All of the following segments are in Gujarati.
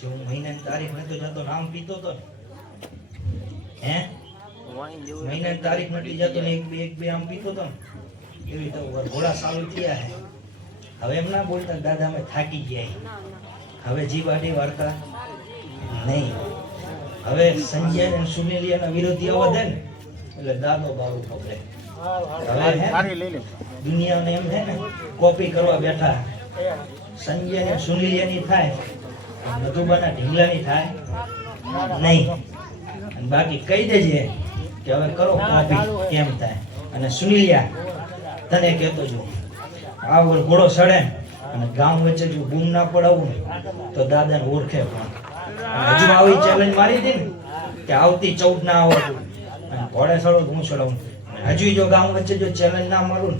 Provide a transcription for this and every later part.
જો હું મહિનાની તારીખ નતો જતો નામ પીતો તો હે મહિનાની તારીખ નથી જતો ને એક બે આમ પીતો તો એવી તો ઘોડા ચાલુ થયા હે હવે એમ ના બોલતા દાદા અમે થાકી ગયા હવે જીવાડી વાર્તા નહીં હવે સંજય અને સુનિલિયાના વિરોધી અવધે ને એટલે દાદો બાબુ પકડે હવે દુનિયાને એમ છે ને કોપી કરવા બેઠા સંજય ને સુનિલિયાની થાય મધુબાના ઢીંગલાની થાય નહીં અને બાકી કહી દેજે કે હવે કરો કોપી કેમ થાય અને સુનિલિયા તને કહેતો જો આ ઘોડો સડે અને ગામ વચ્ચે જો બૂમ ના પડાવું તો દાદાને ઓળખે પણ હજુ આવી ચેલેન્જ મારી હતી ને કે આવતી 14 ના આવતું અને ઘોડે સડો હું સડાવું હજુ જો ગામ વચ્ચે જો ચેલેન્જ ના મારું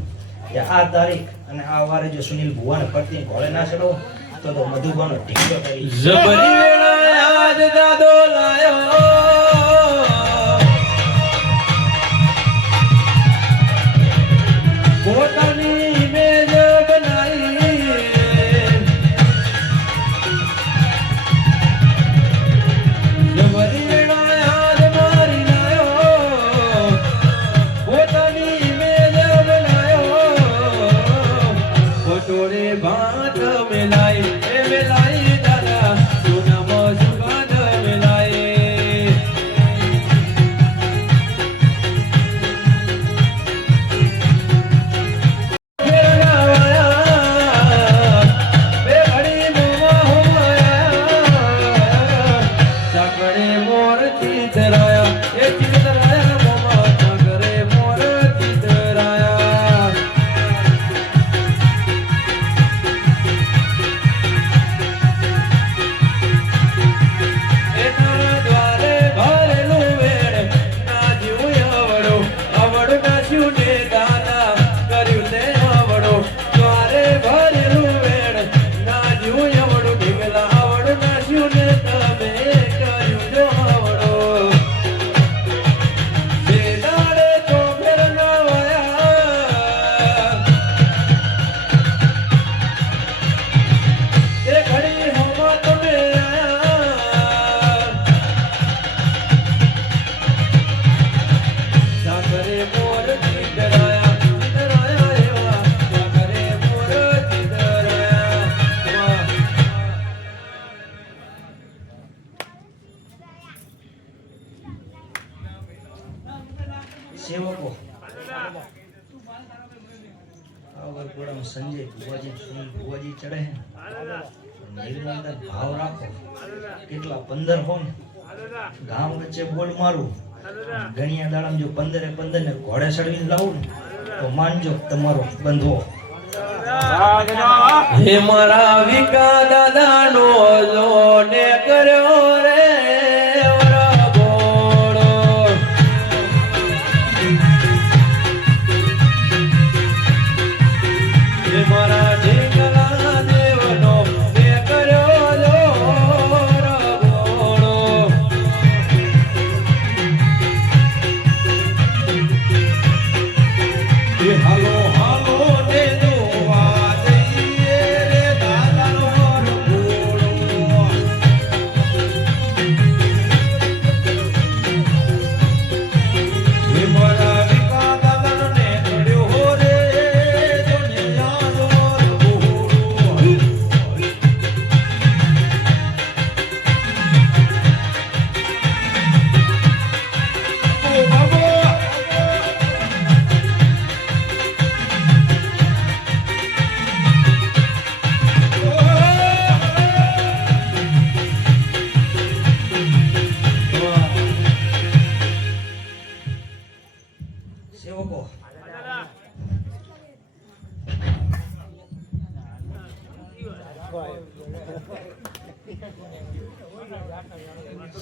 કે આ તારીખ અને આ વારે જો સુનિલ ભુવાને પડતી ઘોડે ના સડો તો મધુબાનો ટીકો કરી જબરી વેળા આજ દાદો લાયો પોતાની ઇમેજ બનાવી જબરી વેળા આજ મારી લાયો પોતાની ઇમેજ બનાયો ફોટોરે ભાત મેલાઈ મેલાઈ દાદા સોનામાં સુગંધ મેલાઈ સેવકો સંજય ભુવાજી સુનિલ ભુવાજી ચડે નિર્મંદર ભાવ રાખો કેટલા 15 હોન ગામ વચ્ચે બોલ મારું ગણિયા દાડામાં જો 15 ને ઘોડે ચડવીને લાવું તો માનજો તમારો બંધો હે મારા વિકા દાદાનો લોને કર્યો રે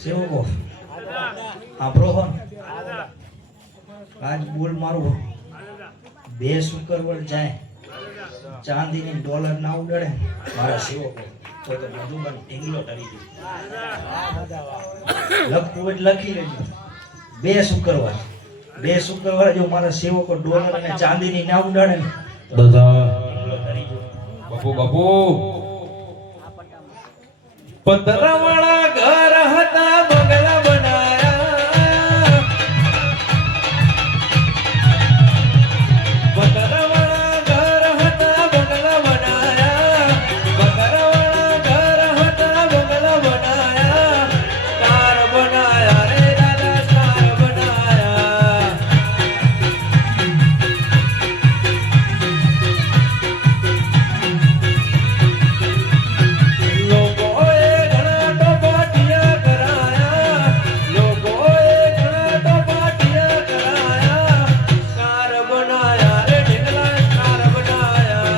સેવકો આપણો હો આજ બોલ મારું 2 શુક્રવાર જાય ચાંદીની ડોલર ના ઉડે મારા સેવકો તો મધુબન ઢીંગલો કરી દે લખવું એટલે લખી લેજો 2 શુક્રવાર જો મારા સેવકો ડોલર અને ચાંદીની ના ઉડાડે ને દાદા ઢીંગલો કરી દો બાપુ બાપુ પતરાવાળા ઘર હતા બંગલા બનાયા પતરાવાળા ઘર હતા બંગલા બનાયા પતરાવાળા ઘર હતા બંગલા બનાયા કાર બનાયા રે દાદા કાર બનાયા લોકોએ ઘણા ટપાટિયા કરાયા લોકોએ ઘણા ટપાટિયા કરાયા કાર બનાયા રે ઢીંગલા કાર બનાયા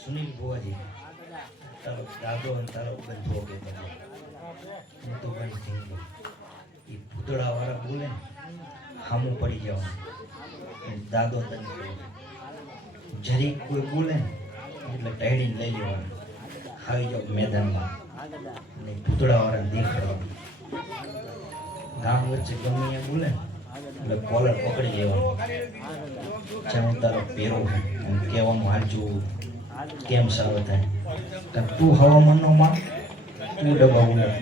સુનિલ ભુવાજી તારો દાદો અને તારો બંધુઓ કે હું તો ભાઈ ઢીંગલો એ ભૂતળા વાળા બોલે ને હામું પડી જવાનું દાદો તને જરીક કોઈ બોલે ને એટલે ટેડીને લઈ લેવાનું આવી જાવ મેદાનમાં ને ભૂતળા વાળા દેખાડવાનું ગામ વચ્ચે ગમે ત્યાં બોલે ને એટલે કોલર પકડી લેવાનું ચાલો તારો પેરો એમ કહેવાનું હાજુ કેમ સારું થાય કારણ તું હવામાનનો માં તું ડબ્બા ઉડાડ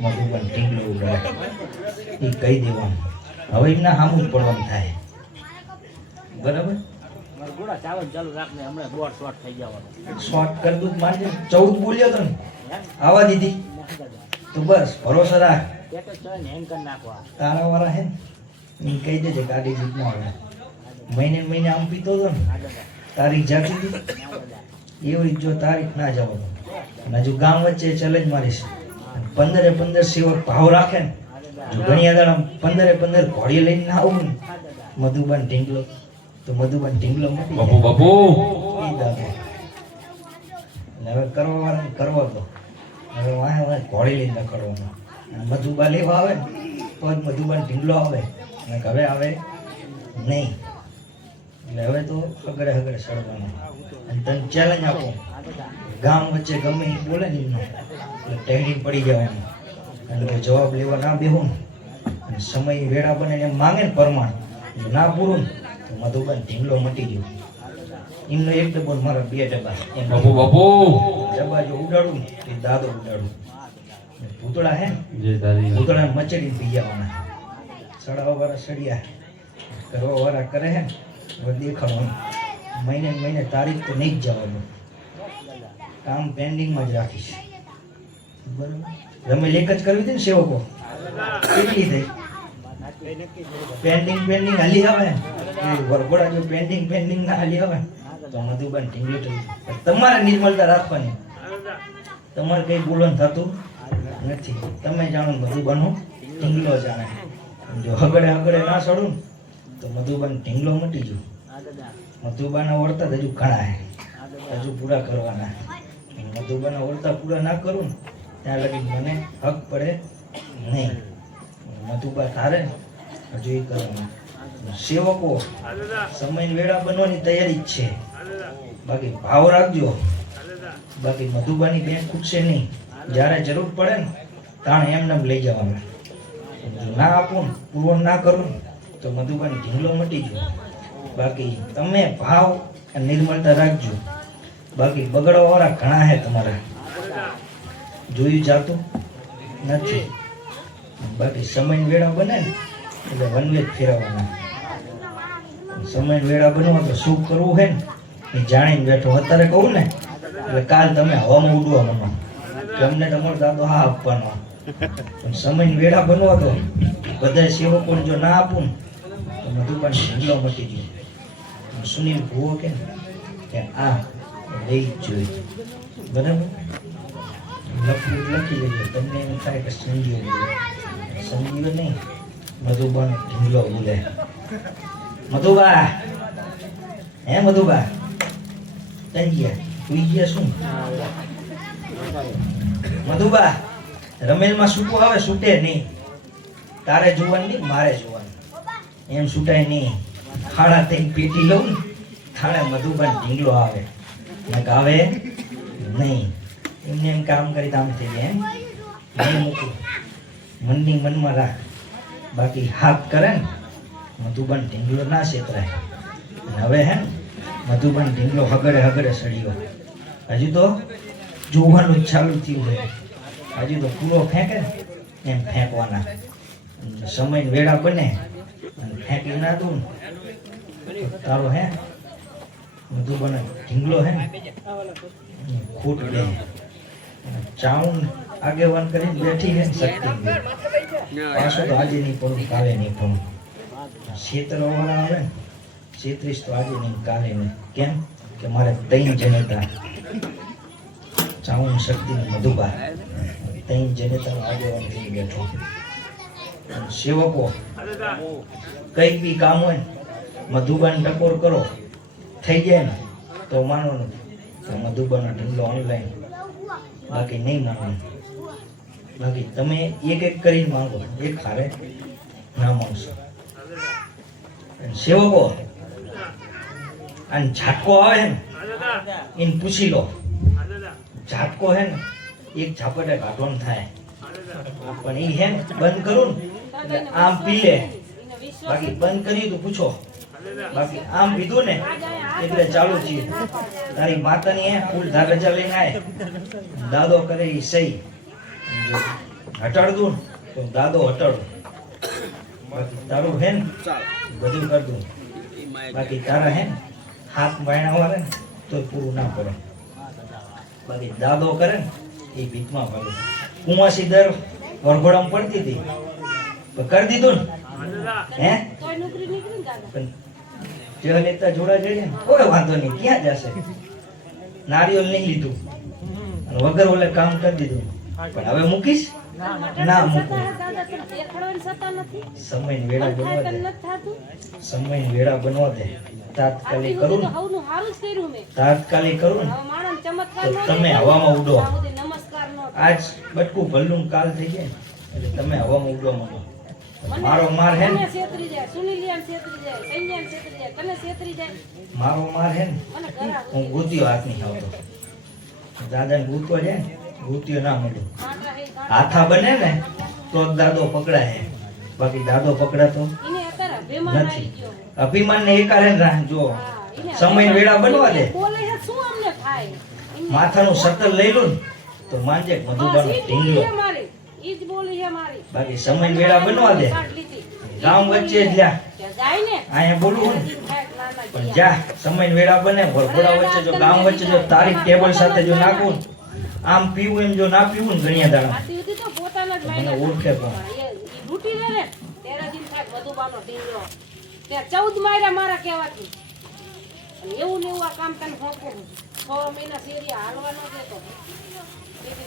મધુબન ઢીંગલો ઉડાડ એ કહી દેવાનું હવે એમના સામું જ પડવાનું થાય બરાબર ગોળા ચાવલ ચાલુ રાખને હમણાં દોઢ શોર્ટ થઈ જવાનો શોર્ટ કરી દઉં મારજે 14 બોલ્યો તો ને આવા દીધી તો બસ ભરોસો રાખ પેકેજ ચડે હેંગ કરી નાખવા તારા વાળા હે ને એ કહી દેજે ગાડી જીતમાં આવે મહિને ને મહિને આમ પીતો હતો ને તારીખ જાતી હતી એવી જો તારીખ ના જવાનું અને હજુ ગામ વચ્ચે ચેલેન્જ મારીશ 15 સેવક ભાવ રાખે ને જો ઘણી દાડા 15 ઘોડી લઈને ના આવું ને મધુબન ઢીંગલો તો મધુબન ઢીંગલો મટી બાપુ બાપુ ઈ દાદો એટલે હવે કરવા વાળા કરવા દો હવે વાંહે ઘોડી લઈને કરવાનો મધુબા લેવા આવે ને તો જ મધુબન ઢીંગલો આવે અને હવે આવે નહીં એટલે હવે તો હગડે સડવાનું અને તને ચેલેન્જ આપો ગામ વચ્ચે ગમે એ બોલે ને એમનો એટલે ટેડી પડી જવાનું અને જો જવાબ લેવા ના બેહું અને સમય વેળા બને એમ માંગે ને પ્રમાણ જો ના પૂરું ને તો મધુબન ઢીંગલો મટી ગયો એમનો એક ડબ્બો ને મારા 2 ડબ્બા એમ બાપુ બાપુ ડબ્બા જો ઉડાડું ને એ દાદો ઉડાડું ને ભૂતળા હે ને જય તારી ભૂતળાને મચડીને પી જવાના સડાવા વાળા સડિયા કરવા વાળા કરે હે ને હવે દેખાડવાનું મહિને ને મહિને તારીખ તો નહીં જ જવાનું કામ પેન્ડિંગમાં જ રાખીશ બરાબર રમેલ એક જ કરવી હતી ને સેવકો કેટલી થઈ પેન્ડિંગ હાલી આવે એ વરઘોડા જો પેન્ડિંગ ના હાલી આવે તો મધુબન ઢીંગલો તમારે નિર્મળતા રાખવાની તમારે કઈ બોલવાનું થતું નથી તમે જાણો મધુબનનો ઢીંગલો જાણે જો હગડે ના સડું તો મધુબન ઢીંગલો મટી ગયો મધુબાના વર્તા હજુ ઘણા હજુ પૂરા કરવાના મધુબાના વર્તા પૂરા ના કરું ને ત્યાં લગી મને હક પડે નહીં મધુબા ધારે હજુ એ કરવાનું સેવકો સમય વેળા બનવાની તૈયારી જ છે બાકી ભાવ રાખજો બાકી મધુબાની બેંક ખૂટશે નહીં જ્યારે જરૂર પડે ને તાણે એમને લઈ જવાના જો ના આપું ને પૂરો ના કરું તો મધુબાની ઢીંગલો મટી ગયો બાકી તમે ભાવ અને નિર્મળતા રાખજો બાકી બગડવા વાળા ઘણા હે તમારા જોયું જાતું નથી બાકી સમય વેળા બને ને એટલે વનવે જ ફેરવવાના સમય વેળા બનવા તો શું કરવું હે ને એ જાણીને બેઠો અત્યારે કહું ને એટલે કાલ તમે હવામાં ઉડવા મનો કે અમને તમારો દાદો હા આપવાનો, પણ સમય વેળા બનવા તો બધા સેવકોને જો ના આપું ને તો મધુબન ઢીંગલો મટી ગયો. સુનિલ ભૂવો કે આ લઈ જ જોઈએ, બરાબર લખી લેજો. તમને એમ થાય કે સંજીવ નહીં, મધુબન ઢીંગલો બોલે. મધુબા, હે મધુબા થઈ ગયા, સુઈ ગયા શું? મધુબા, રમેલમાં છૂટું આવે, છૂટે નહીં. તારે જોવાનું નહીં, મારે જોવાનું, એમ છૂટાય નહીં. ખાડા થઈને પેટી લઉં ને થાળે મધુબન ઢીંગલો આવે, આવે નહીં. એમને એમ કામ કરી આમ થઈ જાય, એમ નહીં મૂકું, મનની મનમાં રાખ. બાકી હાથ કરે ને મધુબન ઢીંગલો ના છેતરાય. હવે હે મધુબન ઢીંગલો હગડે હગડે સડ્યો. હજુ તો જોવાનું ચાલુ થયું છે. હજુ તો પૂરો ફેંકે ને એમ ફેંકવાના. સમય વેળા બને અને ફેંકી ના દઉં ને તારો હે મધુબન ઢીંગલો હે ખૂટ દે. ચાઉન આગેવાન કરીને બેઠી હે શક્તિ. પાછો તો આજે નહીં પડું, કાલે નહીં પડું. ક્ષેત્રો વાળા આવે ને 36 તો આજે નહીં કાલે નહીં. કેમ કે મારે 3 જનેતા ચાઉન શક્તિ મધુબા 3 જનેતા આગેવાન થઈ બેઠો. સેવકો કઈ બી કામ હોય મધુબાન ટકોર કરો થઈ જાય ને તો માનવાનું મધુબાનો ઢીંગલો ઓનલાઈન, બાકી નહીં માનવાનું. બાકી તમે એક એક કરીને માંગો, એક હારે ના માંગશો. સેવકો અને ઝાટકો આવે ને એને પૂછી લો. ઝાટકો હે ને એક ઝાપટે કાઢવાનું થાય, પણ એ હે ને બંધ કરું ને એટલે આમ પી લે. બાકી બંધ કર્યું તો પૂછો, બાકી આમ પીધું ને એટલે ચાલુ થયું. તારી માતાની હે ફૂલ ધારજા લઈને આય, દાદો કરે એ સહી હટાડ દઉં તો દાદો હટાડું. બાકી તારું હે ને બધું કરી દઉં. બાકી તારા હે ને હાથ બાયણા વાળે ને તો પૂરું ના પડે. બાકી દાદો કરે ને એ ભીતમાં પડે. કુંવાસી દર વરઘોડામાં પડતી હતી તો કરી દીધું ને હે. પણ જો લેતા જોડા જઈએ ને કોઈ વાંધો નહીં, ક્યાં જશે. નારિયેળ નહીં લીધું અને વગર ઓલે કામ કરી દીધું. પણ હવે મૂકીશ ના મૂકું. સમય વેળા બનવા દે, સમય વેળા બનવા દે. તાત્કાલિક કરું ને તાત્કાલિક કરું ને તો તમે હવામાં ઉડો. આજ બટકું ભલ્લું કાલ થઈ જાય ને એટલે તમે હવામાં ઉડો માંગો. મારો માર હે ને મારો માર હે ને હું ગૂંતીયો હાથ નહીં આવતો. દાદા ને ગૂંતો છે ને ગૂંતીયો ના મળ્યો. હાથા બને ને તો દાદો પકડાય, બાકી દાદો પકડાતો નથી. અભિમાન ને એકારે જો સમય વેળા બનવા દે. માથાનું સતર લઈ લો ને તો માંજે મધુબાનો ઢીંગલો. બાકી સમય વેળા બનવા દે. ગામ વચ્ચે જ લ્યા અહીંયા બોલવું ને પણ જા સમય વેળા બને. વરઘોડા વચ્ચે જો ગામ વચ્ચે જો તારીખ ટેબલ સાથે જો નાખું આમ પીવું એમ જો ના પીવું ને ઘણિયા દાડા મને ઓળખે પણ 14 માર્યા મારા કહેવાથી. એવું ને એવું આ કામ તને હોપું 6 મહિના શેરી હાલવાનો દેતો.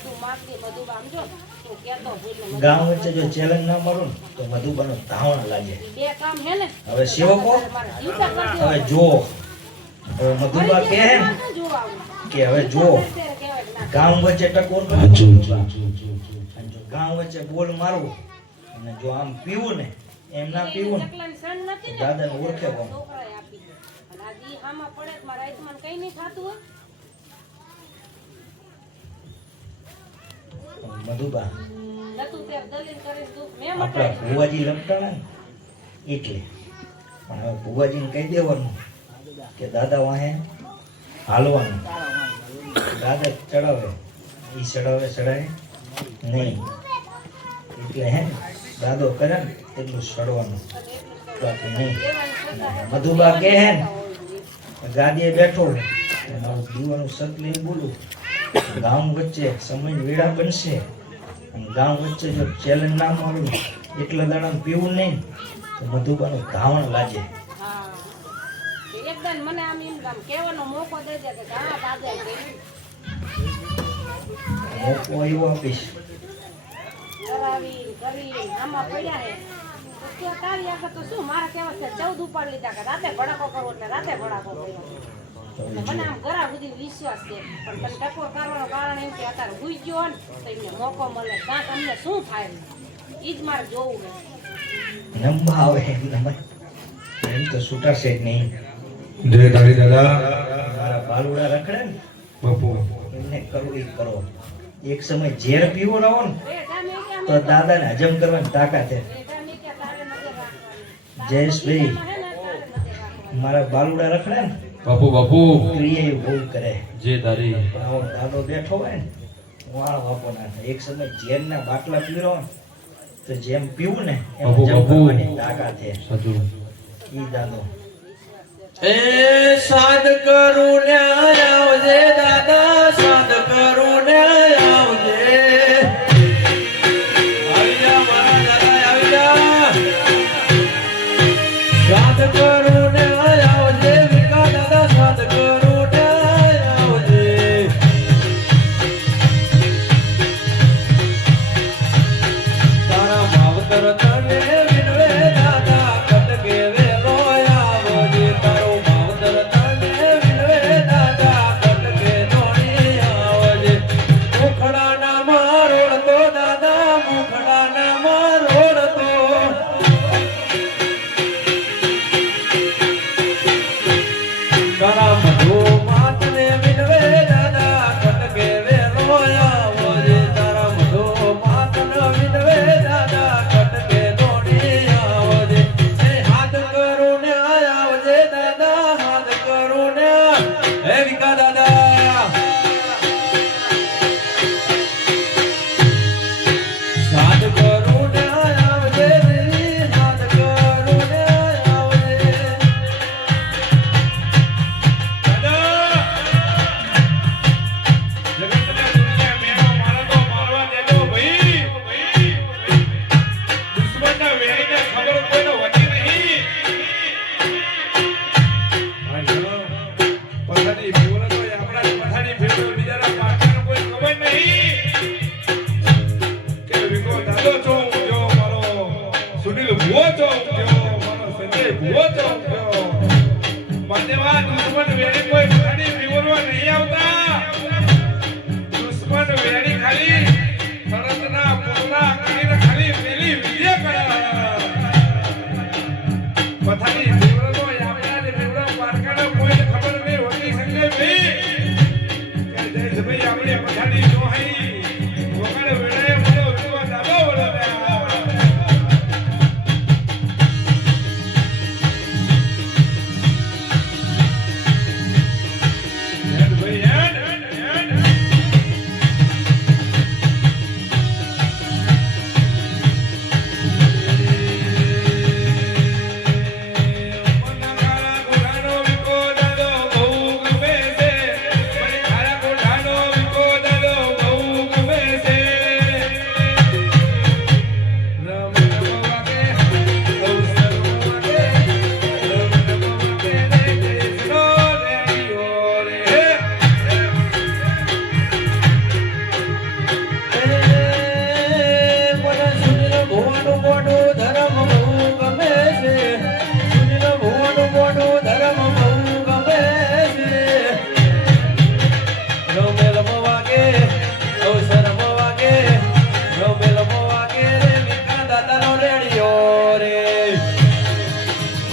તું માગતી મધુબા આમ જો તું કહેતો ભૂલ ગામ વચ્ચે જો ચેલેન્જ ના મારો ને તો મધુબાનો ધાવણ લાગે. બે કામ હે ને હવે સેવકો હવે જો હવે મધુબા કહે ને કે હવે જો ગામ વચ્ચે ટકોર ગામ વચ્ચે બોલ મારું અને જો આમ પીવું ને એમ ના પીવું ને દાદાને ઓળખે કોણ. મધુબા આપણા ભુવાજી લપટા ને એટલે પણ હવે ભુવાજીને કહી દેવાનું કે દાદા વાહે હાલવાનું. દાદા ચડાવે એ ચડાય નહીં એટલે હે દાદો કરે ને એટલું સડવાનું, બાકી નહીં. મધુબા કહે હે ને ગાદીએ બેઠો મારું દીવાનું સત લઈને બોલું ગામ વચ્ચે સમય વેળા બનશે અને ગામ વચ્ચે જો ચેલેન્જ ના મારું એટલા દાડા પીવું નહીં તો મધુબાનું ધાવણ લાગે. હા એકદમ મને આમ એમ કહેવાનો મોકો દેજે કે હા દાદા કહ્યું મોકો આવ્યો આપીશ. કરાવી કરી આમાં પડ્યા હે તો ત્યાં તારી આગળ તો શું મારા કેવા છે 14 ઉપાડ લીધા કે રાતે ભડાકો કરવો એટલે રાતે ભડાકો કર્યો. મને આમ ઘરા સુધી વિશ્વાસ છે પણ તને ટકોર કરવાનું કારણ એમ કે અત્યારે હુઈ ગયો ને તો એમને મોકો મળે કાં તમને શું થાય ઈ જ મારે જોવું છે. નંબા આવે એમ તો છૂટાશે જ નહીં. જય તારી દાદા મારા બાલુડા રખડે ને બાપુ એમને કરવું એ કરો. એક સમય ઝેર પીવો રહો ને બેટા મેં કે તો દાદાને હજમ કરવાની તાકાત છે. બેટા મેં કે તારે નજર રાખવાની જયેશભાઈ હે ને તારે નજર રાખવાની. મારા બાલુડા રખડે ને બાપુ બાપુ ક્રિયા બહુ કરે જય તારી પણ આવો દાદો બેઠો હોય ને વાળ વાપો ના થાય. એક સમય ઝેરના બાટલા પીરો ને તો જેમ પીવું ને એમ બાપુ, હજમ બાપુ. કરવાની તાકાત છે. સાચું ઈ દાદો એ સાદ કરું ને આવજે દાદા સાદ કરું ને આવજે આવી જા મારા દાદા આવી જા સાદ કરું ને આવજે વિકા દાદા સાદ કરું ને આવજે તારા માવતર તને વિનવે દાદા કટકે વેલો આવજે તારો માવતર તને વિનવે દાદા કટકે દોડી આવજે મુખડાના મારોડતો દાદા મુખડાના મારોડતો તારા મધુ માતને વિનવે દાદા કટકે વેલો આવજે તારા મધુ માતને વિનવે દાદા કટકે દોડી આવજે એ હાથ કરું ને આવજે દાદા હાથ કરું ને હે વિકા દાદા સાદ કરું ને આવજે રે સાદ કરું ને આવજે સુનિલ ભુવો ચોક ગયો મારો સંજય ભુવો ચોક ગયો બંનેવા દુશ્મન વેડી કોઈ પથારી પીવરવા નહીં આવતા દુશ્મન વેડી ખાલી ભરતના પુતળા કરીને ખાલી પેલી વિજય કરા પથારી પીવરવો આપણાને પીવરવા પારકાનો કોઈ ખબર નહીં હોતી સંજયભાઈ કે જયેશભાઈ આપણે પથારી નો હઈ વગર વેળાએ મને વિવા દાદો વળાવ્યા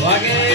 વાગે